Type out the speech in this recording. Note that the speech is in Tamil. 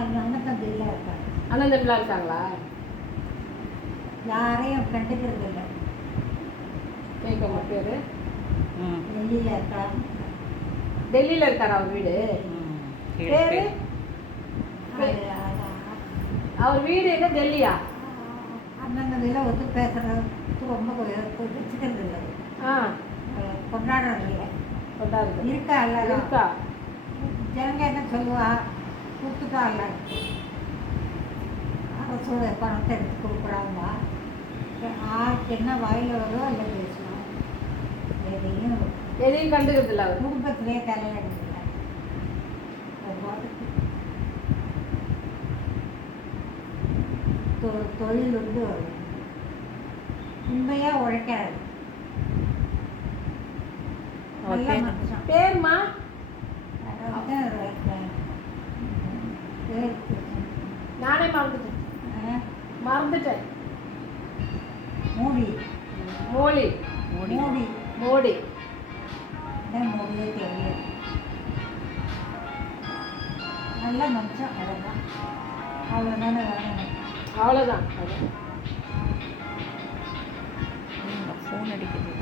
அண்ணன் தம்பிலாம் இருக்காங்க. அண்ணன் தம்பிலாம் இருக்காங்களா? யாரையும் கண்டுக்கிறது இல்லை. கேட்க உங்க பேர்? டெல்லியில் இருக்காங்க. டெல்லியில் இருக்காரா அவர் வீடு? பேரு? அவர் வீடு என்ன டெல்லியா? அண்ணன் தம்பியில் ஒத்து பேசுறது ரொம்ப வச்சுக்கிறது இல்லை. கொண்டாடுறது இல்லை. கொண்டாடுறது இருக்கா எல்லாரும் இருக்கா? ஜனங்க என்ன சொல்லுவா, கொடுத்துட்டா இல்லை, அரசோட பணத்தை எடுத்து கொடுக்குறாங்களா, ஆளுக்கு என்ன வாயில் வருதோ இல்லை பேசணும். எதையும் கண்டுக்கிறது இல்லை. அவர் குடும்பத்திலே தலையிடல. தொழில் வந்து உண்மையாக உழைக்காது. நல்ல மனுஷன். பேருமா? நானே மறந்துட்டேன். மோடி. மோடி. மோடி. மோடி. மோடியே தெரியல. நல்ல மனுஷன். அவ்வளோதான். அவ்வளோதானே வேணும். அவ்வளோதான். ஃபோன் அடிக்குது.